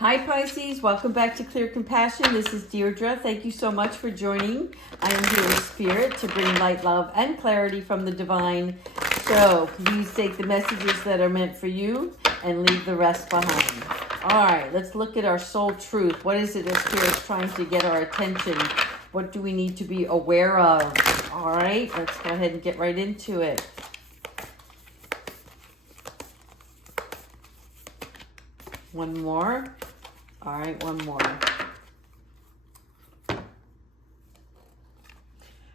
Hi Pisces, welcome back to Clear Compassion. This is Deirdre. Thank you so much for joining. I am here with Spirit to bring light, love, and clarity from the divine. So please take the messages that are meant for you and leave the rest behind. All right, let's look at our soul truth. What is it that Spirit's trying to get our attention? What do we need to be aware of? All right, let's go ahead and get right into it. One more. All right, one more.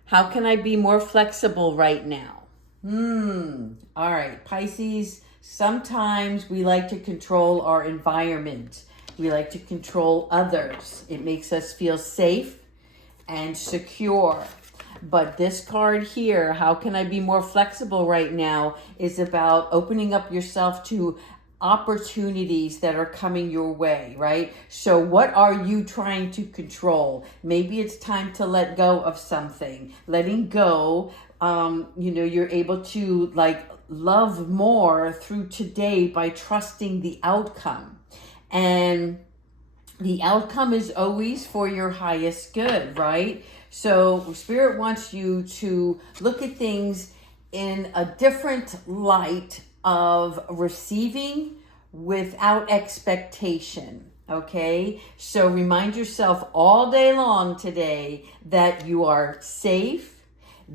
How can I be more flexible right now? All right, Pisces, sometimes we like to control our environment. We like to control others. It makes us feel safe and secure. But this card here, how can I be more flexible right now, is about opening up yourself to opportunities that are coming your way, right? So what are you trying to control? Maybe it's time to let go of something. Letting go, you're able to love more through today by trusting the outcome. And the outcome is always for your highest good, right? So Spirit wants you to look at things in a different light of receiving without expectation, okay? So remind yourself all day long today that you are safe,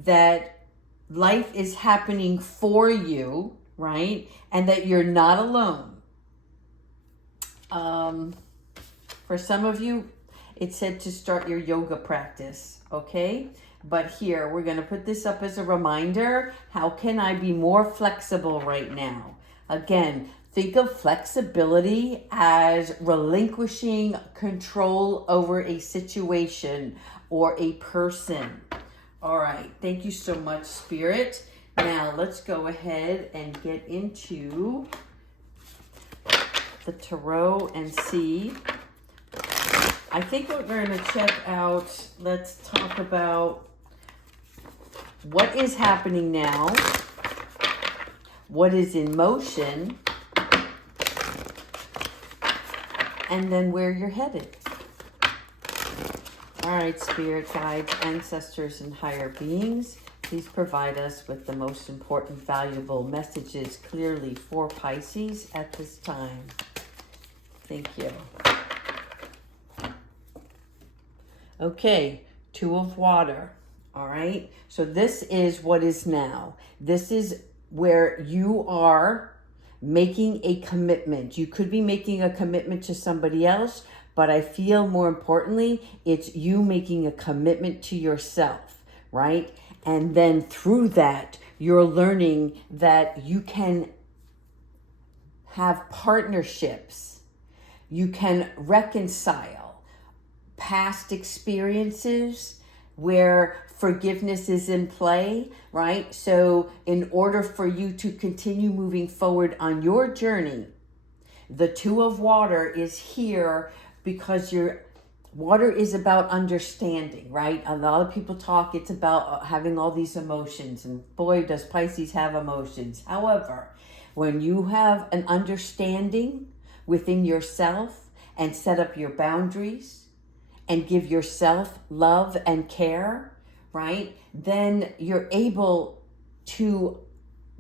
that life is happening for you, right? And that you're not alone. For some of you, it said to start your yoga practice, okay? But here, we're going to put this up as a reminder. How can I be more flexible right now? Again, think of flexibility as relinquishing control over a situation or a person. All right. Thank you so much, Spirit. Now, let's go ahead and get into the tarot and see. I think we're going to check out, let's talk about what is happening now, what is in motion, and then where you're headed. All right, Spirit guides, ancestors, and higher beings, please provide us with the most important, valuable messages clearly for Pisces at this time. Thank you. Okay, Two of Water. All right, so this is what is now. This is where you are making a commitment. You could be making a commitment to somebody else, but I feel more importantly, it's you making a commitment to yourself, right? And then through that, you're learning that you can have partnerships. You can reconcile past experiences where forgiveness is in play, right? So in order for you to continue moving forward on your journey, the Two of Water is here because water is about understanding, right? A lot of people talk, it's about having all these emotions, and boy, does Pisces have emotions. However, when you have an understanding within yourself and set up your boundaries and give yourself love and care, right? Then you're able to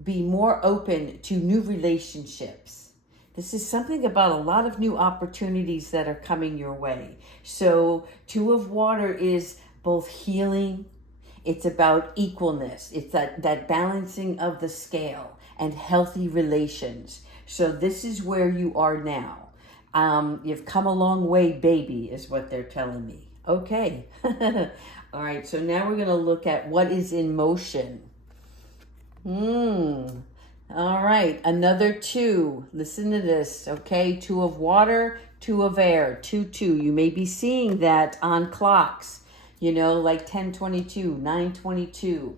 be more open to new relationships. This is something about a lot of new opportunities that are coming your way. So Two of Water is both healing. It's about equalness. It's that balancing of the scale and healthy relations. So this is where you are now. You've come a long way, baby, is what they're telling me. Okay. All right. So now we're going to look at what is in motion. All right. Another two. Listen to this. Okay. Two of Water, Two of Air, 2-2. You may be seeing that on clocks, like 10:22, 9:22,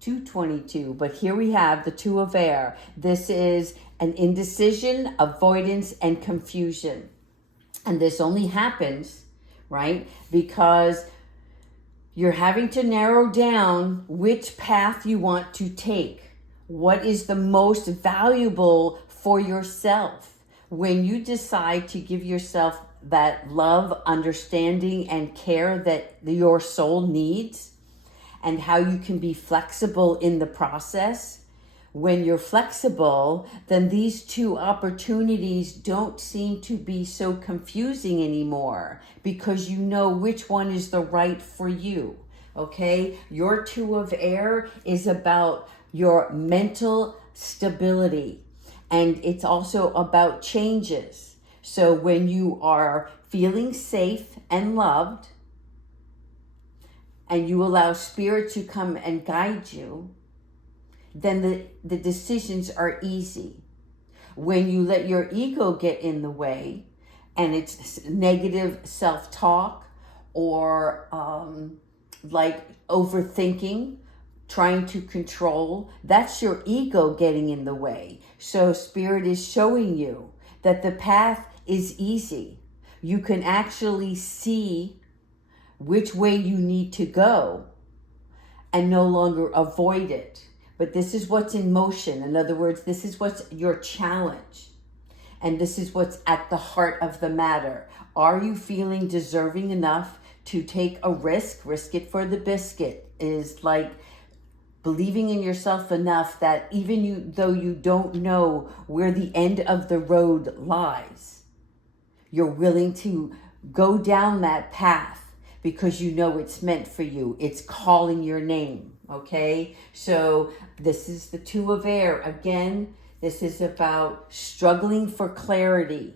2:22. But here we have the Two of Air. This is an indecision, avoidance, and confusion. And this only happens, right, because you're having to narrow down which path you want to take. What is the most valuable for yourself? When you decide to give yourself that love, understanding, and care that your soul needs, and how you can be flexible in the process, when you're flexible, then these two opportunities don't seem to be so confusing anymore, because you know which one is the right for you. Okay? Your two of air is about your mental stability, and it's also about changes. So when you are feeling safe and loved, and you allow spirit to come and guide you, then the decisions are easy. When you let your ego get in the way, and it's negative self-talk, or like overthinking, trying to control, that's your ego getting in the way. So spirit is showing you that the path is easy. You can actually see which way you need to go and no longer avoid it. But this is what's in motion. In other words, this is what's your challenge. And this is what's at the heart of the matter. Are you feeling deserving enough to take a risk? Risk it for the biscuit is like believing in yourself enough that even though you don't know where the end of the road lies, you're willing to go down that path because you know it's meant for you. It's calling your name, okay? So this is the two of air. Again, this is about struggling for clarity.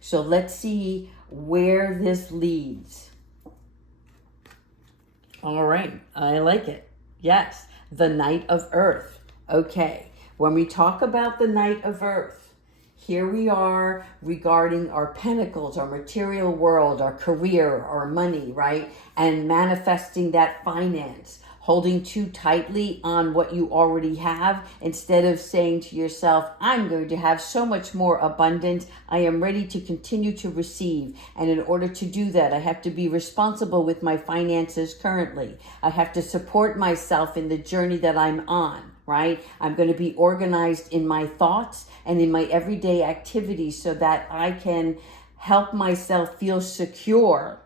So let's see where this leads. All right, I like it. Yes, the Knight of Earth. Okay, when we talk about the Knight of Earth, here we are regarding our pentacles, our material world, our career, our money, right? And manifesting that finance, holding too tightly on what you already have instead of saying to yourself, I'm going to have so much more abundance. I am ready to continue to receive. And in order to do that, I have to be responsible with my finances currently. I have to support myself in the journey that I'm on. Right? I'm going to be organized in my thoughts and in my everyday activities so that I can help myself feel secure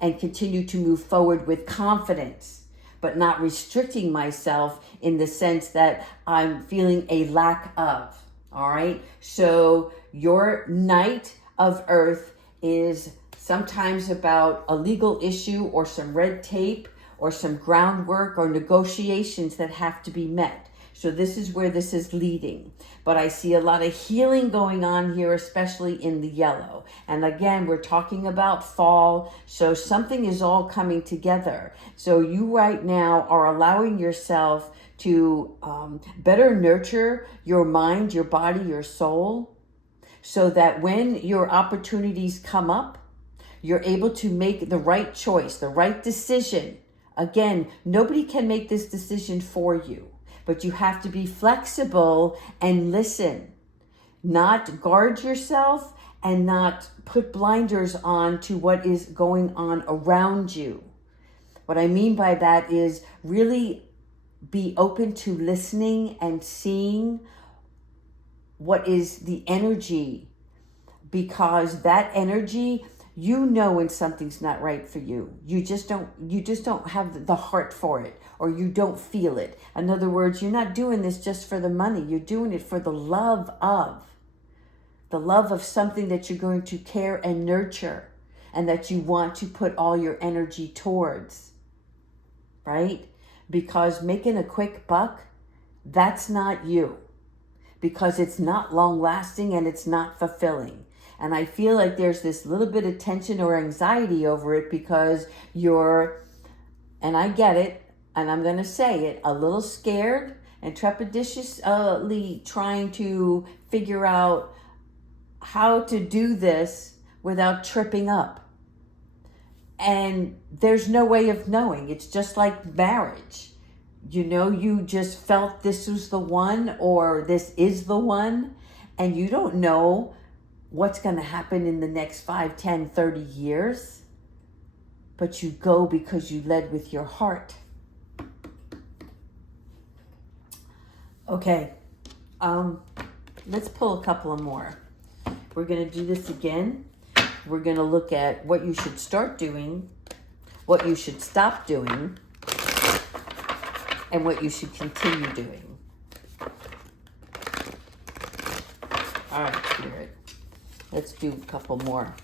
and continue to move forward with confidence, but not restricting myself in the sense that I'm feeling a lack of. All right. So your Knight of Earth is sometimes about a legal issue or some red tape or some groundwork or negotiations that have to be met. So this is where this is leading. But I see a lot of healing going on here, especially in the yellow. And again, we're talking about fall. So something is all coming together. So you right now are allowing yourself to better nurture your mind, your body, your soul, so that when your opportunities come up, you're able to make the right choice, the right decision. Again, nobody can make this decision for you, but you have to be flexible and listen, not guard yourself and not put blinders on to what is going on around you. What I mean by that is really be open to listening and seeing what is the energy, because that energy, you know when something's not right for you. You just don't have the heart for it, or you don't feel it. In other words, you're not doing this just for the money. You're doing it for the love of something that you're going to care and nurture and that you want to put all your energy towards, right? Because making a quick buck, that's not you, because it's not long lasting and it's not fulfilling. And I feel like there's this little bit of tension or anxiety over it because you're, and I get it, and I'm going to say it, a little scared and trepidatiously trying to figure out how to do this without tripping up. And there's no way of knowing. It's just like marriage. You know, you just felt this was the one or this is the one, and you don't know what's going to happen in the next 5, 10, 30 years. But you go because you led with your heart. let's pull a couple of more. We're going to do this again. We're going to look at what you should start doing, what you should stop doing, and what you should continue doing. All right, Spirit. Let's do a couple more.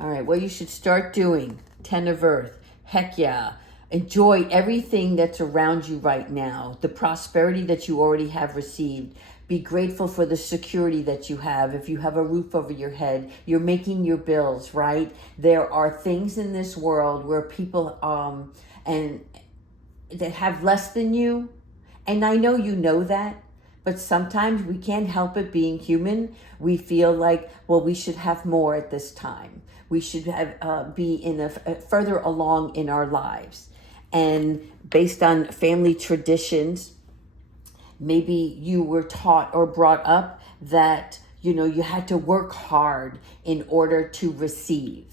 All right, what you should start doing. 10 of Earth. Heck yeah. Enjoy everything that's around you right now. The prosperity that you already have received. Be grateful for the security that you have. If you have a roof over your head, you're making your bills, right? There are things in this world where people and that have less than you. And I know you know that, but sometimes we can't help it being human. We feel like, well, we should have more at this time. We should have be in a further along in our lives. And based on family traditions, maybe you were taught or brought up that, you know, you had to work hard in order to receive.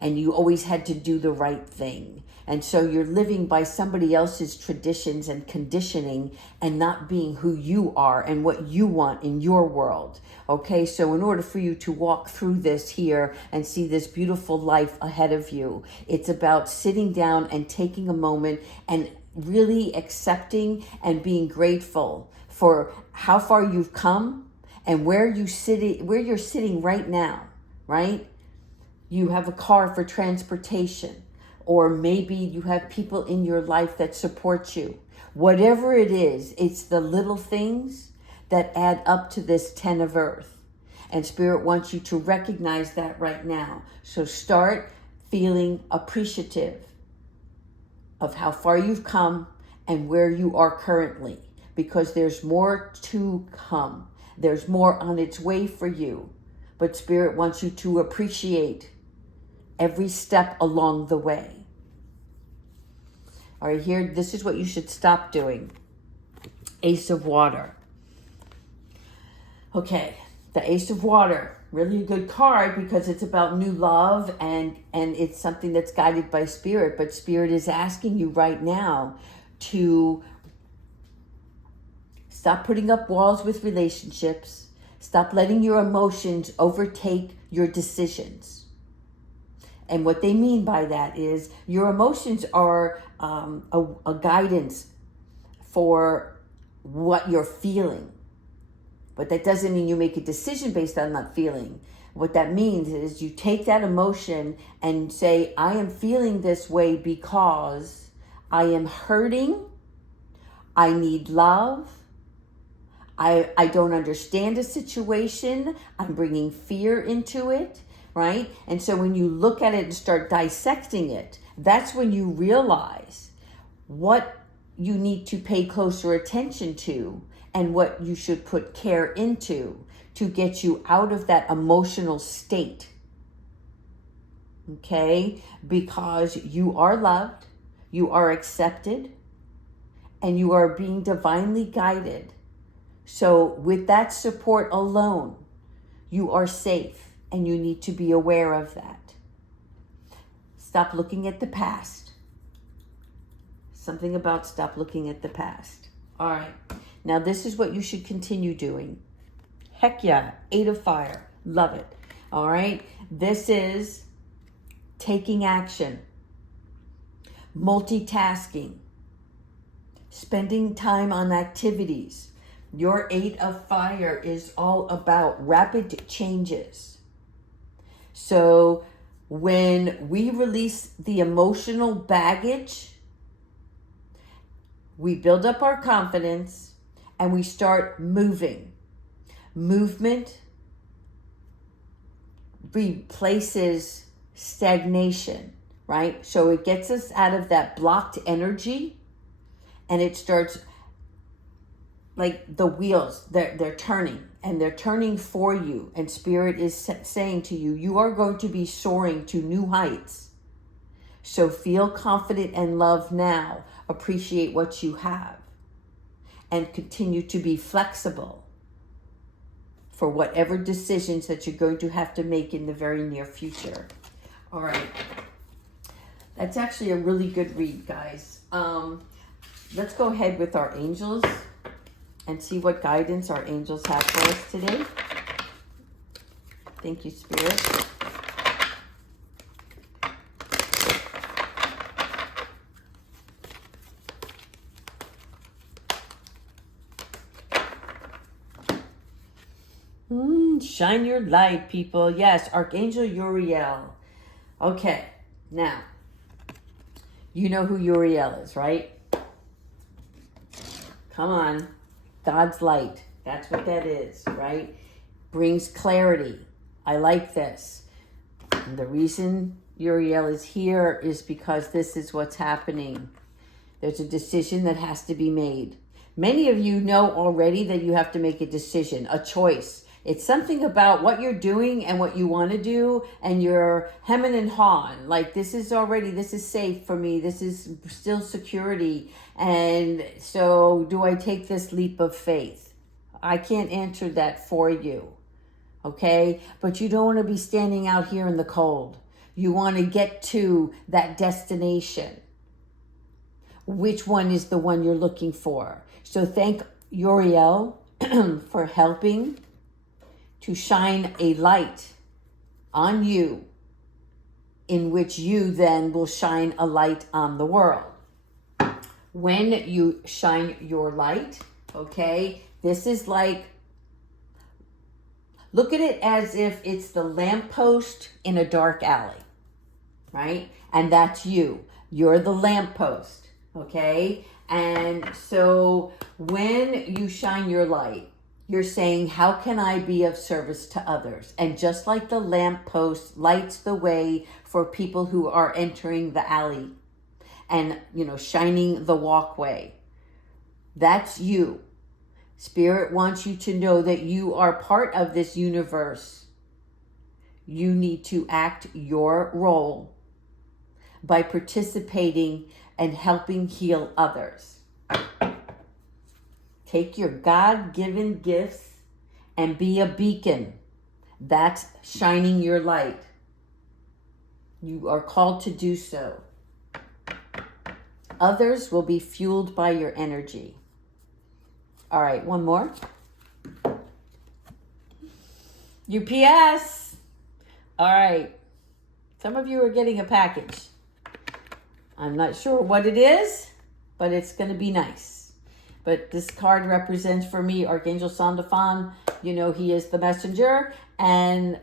And you always had to do the right thing. And so you're living by somebody else's traditions and conditioning and not being who you are and what you want in your world. Okay, so in order for you to walk through this here and see this beautiful life ahead of you, it's about sitting down and taking a moment and really accepting and being grateful for how far you've come and where you're sitting right now, right? You have a car for transportation, or maybe you have people in your life that support you. Whatever it is, it's the little things that add up to this 10 of Earth. And Spirit wants you to recognize that right now. So start feeling appreciative of how far you've come and where you are currently, because there's more to come. There's more on its way for you. But Spirit wants you to appreciate every step along the way. All right, here, this is what you should stop doing. Ace of Water. Okay, the Ace of Water, really a good card because it's about new love and it's something that's guided by Spirit. But Spirit is asking you right now to stop putting up walls with relationships. Stop letting your emotions overtake your decisions. And what they mean by that is your emotions are a guidance for what you're feeling. But that doesn't mean you make a decision based on that feeling. What that means is you take that emotion and say, I am feeling this way because I am hurting. I need love. I don't understand a situation. I'm bringing fear into it, right? And so when you look at it and start dissecting it, that's when you realize what you need to pay closer attention to and what you should put care into to get you out of that emotional state. Okay? Because you are loved, you are accepted, and you are being divinely guided. So with that support alone, you are safe, and you need to be aware of that. Stop looking at the past. Something about stop looking at the past. All right. Now this is what you should continue doing. Heck yeah. 8 of Fire. Love it. All right. This is taking action. Multitasking. Spending time on activities. Your 8 of Fire is all about rapid changes. So when we release the emotional baggage, we build up our confidence and we start moving. Movement replaces stagnation, right? So it gets us out of that blocked energy and it starts like the wheels, they're turning and they're turning for you. And Spirit is saying to you, you are going to be soaring to new heights. So feel confident and love now. Appreciate what you have. And continue to be flexible for whatever decisions that you're going to have to make in the very near future. All right. That's actually a really good read, guys. let's go ahead with our angels and see what guidance our angels have for us today. Thank you, Spirit. Shine your light, people. Yes, Archangel Uriel. Okay, now, you know who Uriel is, right? Come on. God's light. That's what that is, right? Brings clarity. I like this. And the reason Uriel is here is because this is what's happening. There's a decision that has to be made. Many of you know already that you have to make a decision, a choice. It's something about what you're doing and what you want to do, and you're hemming and hawing. Like, this is safe for me. This is still security. And so do I take this leap of faith? I can't answer that for you. Okay? But you don't want to be standing out here in the cold. You want to get to that destination. Which one is the one you're looking for? So thank Uriel for helping to shine a light on you, in which you then will shine a light on the world. When you shine your light, okay, this is like, look at it as if it's the lamppost in a dark alley, right? And that's you. You're the lamppost, okay? And so when you shine your light, you're saying, how can I be of service to others? And just like the lamppost lights the way for people who are entering the alley and, shining the walkway, that's you. Spirit wants you to know that you are part of this universe. You need to act your role by participating and helping heal others. Take your God-given gifts and be a beacon. That's shining your light. You are called to do so. Others will be fueled by your energy. All right, one more. UPS. All right. Some of you are getting a package. I'm not sure what it is, but it's going to be nice. But this card represents for me Archangel Sandafan. He is the messenger. And,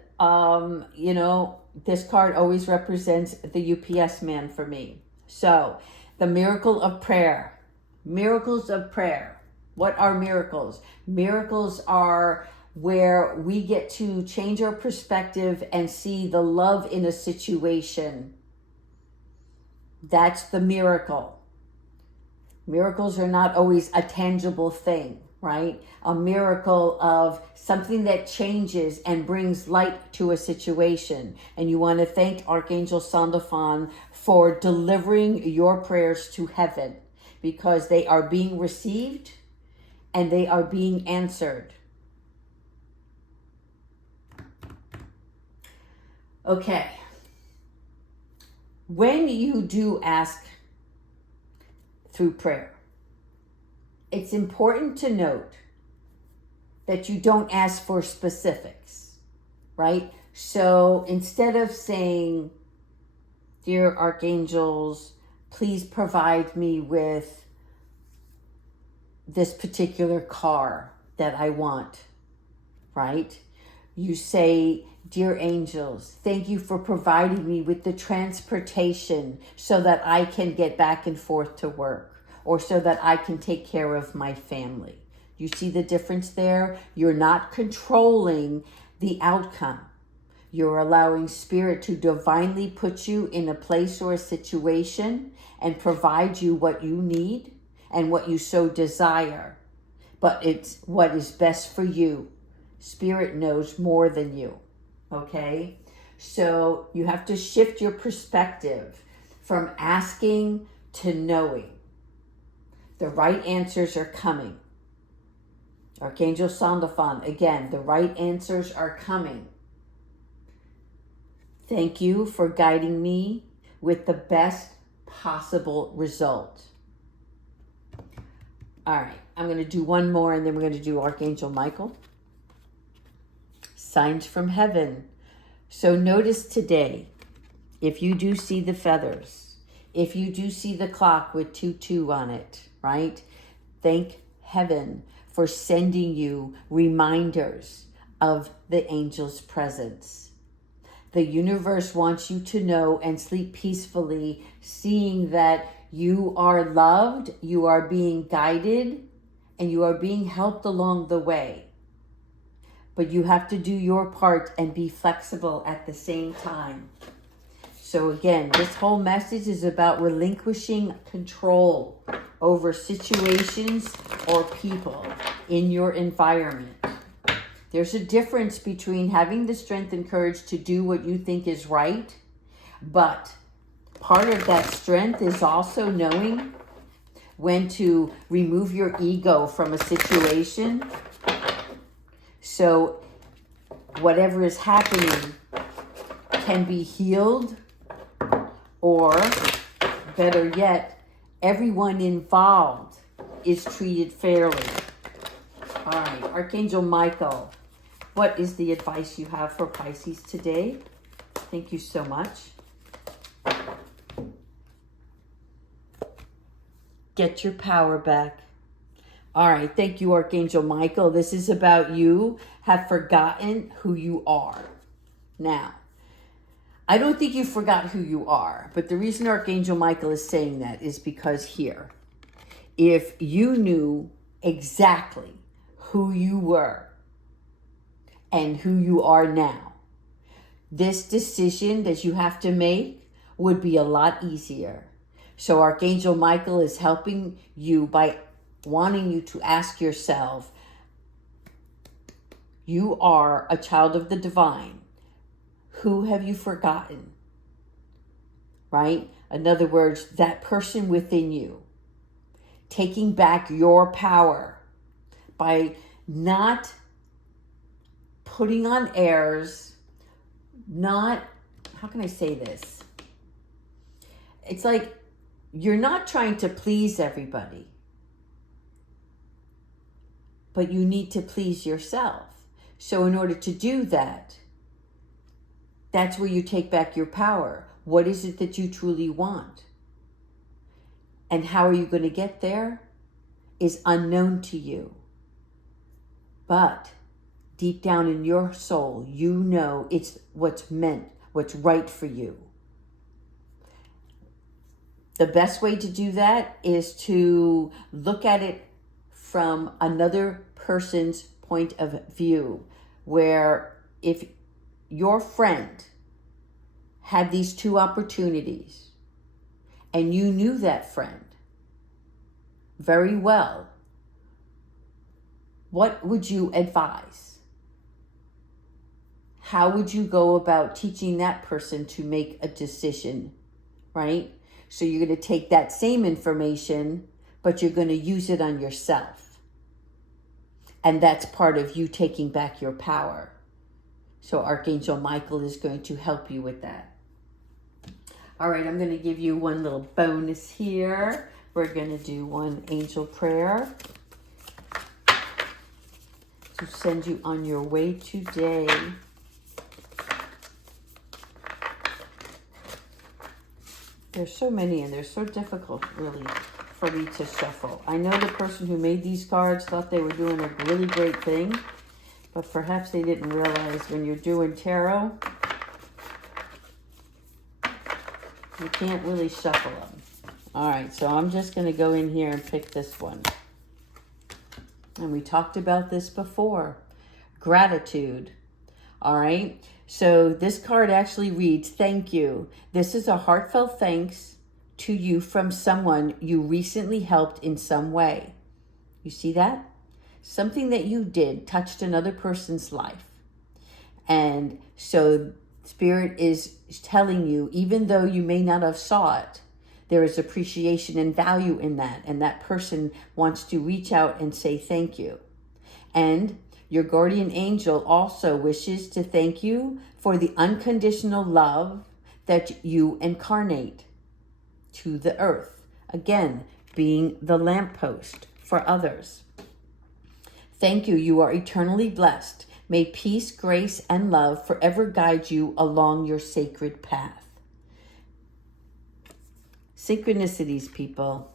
this card always represents the UPS man for me. So, the miracle of prayer. Miracles of prayer. What are miracles? Miracles are where we get to change our perspective and see the love in a situation. That's the miracle. Miracles are not always a tangible thing, right? A miracle of something that changes and brings light to a situation. And you want to thank Archangel Sandafan for delivering your prayers to heaven, because they are being received and they are being answered. Okay. When you do ask through prayer, it's important to note that you don't ask for specifics, right? So instead of saying, dear archangels, please provide me with this particular car that I want, right? You say, dear angels, thank you for providing me with the transportation so that I can get back and forth to work, or so that I can take care of my family. You see the difference there? You're not controlling the outcome. You're allowing Spirit to divinely put you in a place or a situation and provide you what you need and what you so desire. But it's what is best for you. Spirit knows more than you. Okay? So you have to shift your perspective from asking to knowing. The right answers are coming. Archangel Sandafan, again, the right answers are coming. Thank you for guiding me with the best possible result. All right, I'm going to do one more and then we're going to do Archangel Michael. Signs from heaven. So notice today, if you do see the feathers, if you do see the clock with 22 on it, right? Thank heaven for sending you reminders of the angel's presence. The universe wants you to know and sleep peacefully, seeing that you are loved, you are being guided, and you are being helped along the way. But you have to do your part and be flexible at the same time. So again, this whole message is about relinquishing control over situations or people in your environment. There's a difference between having the strength and courage to do what you think is right, but part of that strength is also knowing when to remove your ego from a situation. So whatever is happening can be healed, or better yet, everyone involved is treated fairly. All right, Archangel Michael, what is the advice you have for Pisces today? Thank you so much. Get your power back. All right, thank you, Archangel Michael. This is about you have forgotten who you are. Now, I don't think you forgot who you are, but the reason Archangel Michael is saying that is because here, if you knew exactly who you were and who you are now, this decision that you have to make would be a lot easier. So Archangel Michael is helping you by wanting you to ask yourself, you are a child of the divine. Who have you forgotten? Right? In other words, that person within you. Taking back your power by not putting on airs, not, how can I say this? It's like you're not trying to please everybody, but you need to please yourself. So in order to do that, that's where you take back your power. What is it that you truly want? And how are you going to get there is unknown to you. But deep down in your soul, you know it's what's meant, what's right for you. The best way to do that is to look at it from another person's point of view, where if your friend had these two opportunities and you knew that friend very well, what would you advise? How would you go about teaching that person to make a decision, right? So you're going to take that same information, but you're going to use it on yourself. And that's part of you taking back your power. So Archangel Michael is going to help you with that. All right, I'm going to give you one little bonus here. We're going to do one angel prayer to send you on your way today. There's so many and they're so difficult, really, for me to shuffle. I know the person who made these cards thought they were doing a really great thing, but perhaps they didn't realize when you're doing tarot, you can't really shuffle them. All right, so I'm just going to go in here and pick this one. And we talked about this before. Gratitude. All right, so this card actually reads, thank you. This is a heartfelt thanks to you from someone you recently helped in some way. You see that? Something that you did touched another person's life. And so Spirit is telling you, even though you may not have saw it, there is appreciation and value in that. And that person wants to reach out and say thank you. And your guardian angel also wishes to thank you for the unconditional love that you incarnate to the earth. Again, being the lamppost for others. Thank you. You are eternally blessed. May peace, grace, and love forever guide you along your sacred path. Synchronicities, people.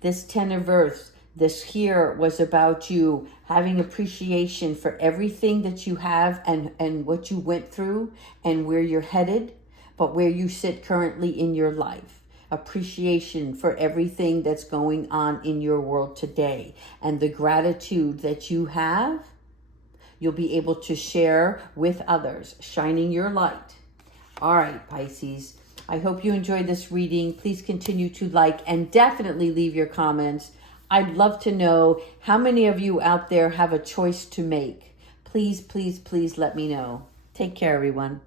This 10 of Earth, this here was about you having appreciation for everything that you have and what you went through and where you're headed, but where you sit currently in your life. Appreciation for everything that's going on in your world today. And the gratitude that you have, you'll be able to share with others, shining your light. All right, Pisces. I hope you enjoyed this reading. Please continue to like and definitely leave your comments. I'd love to know how many of you out there have a choice to make. Please, please, please let me know. Take care, everyone.